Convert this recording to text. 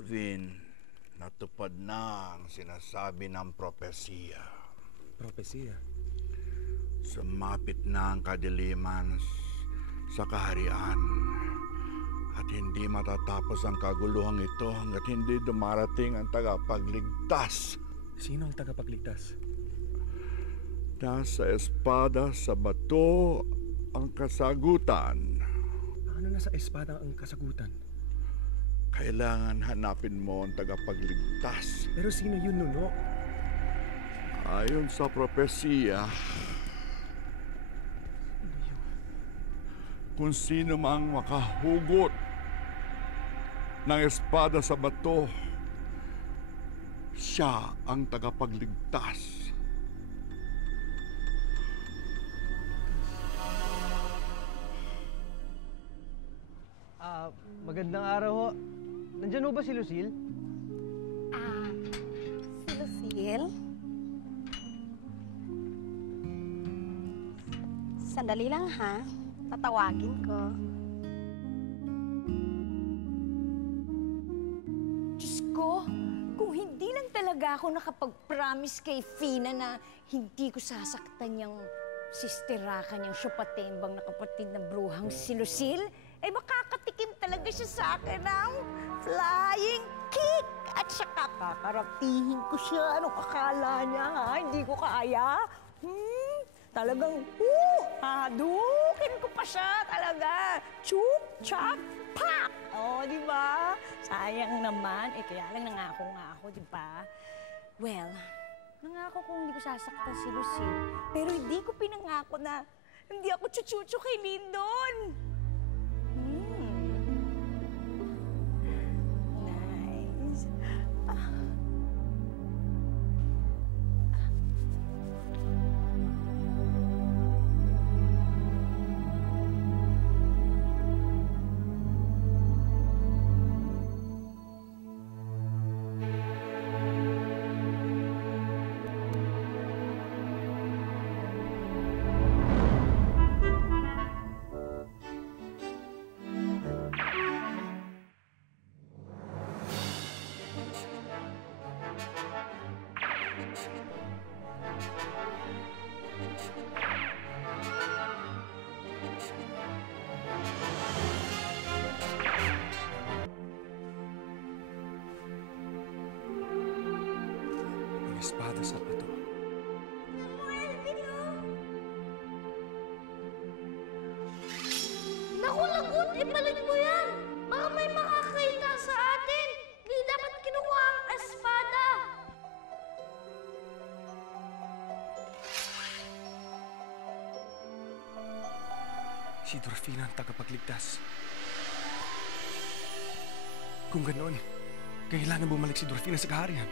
Gavin, natupad na ang sinasabi ng propesiya. Propesiya? Sumapit na ang kadiliman sa kaharian at hindi matatapos ang kaguluhang ito hanggat hindi dumarating ang tagapagligtas. Sino ang tagapagligtas? Nasa espada sa bato ang kasagutan. Paano nasa espada ang kasagutan? Kailangan hanapin mo ang tagapagligtas. Pero sino yun, Nuno? Ayon sa propesiya, kung sino mang makahugot ng espada sa bato, siya ang tagapagligtas. Magandang araw ho. Nandiyan ho ba si Lucille? Si Lucille? Sandali lang ha. Tatawagin ko. Diyos ko, kung hindi lang talaga ako nakapag-promise kay Fina na hindi ko sasaktan yung sisteraka niyang syupatembang na kapatid na bruhang si Lucille, eh makakatikim talaga siya sa akin ng flying kick. At saka kakarapihin ko siya. Anong akala niya, ha? Hindi ko kaya? Talagang, hadukin ko pa siya talaga. Chup, chop, pak! O, di ba? Sayang naman. Eh, kaya lang nangako nga ako, di ba? Well, nangako kung hindi ko sasaktan si Lucille. Pero hindi ko pinangako na hindi ako chuchucho kay Lindon. Nice. Espada sa bato. Naku, lagot! Ibalik mo yan! Baka may makakita sa atin! Di dapat kinukuha ang espada! Si Dorfina ang tagapagligtas. Kung ganoon, kailangan bumalik si Dorfina sa kaharian.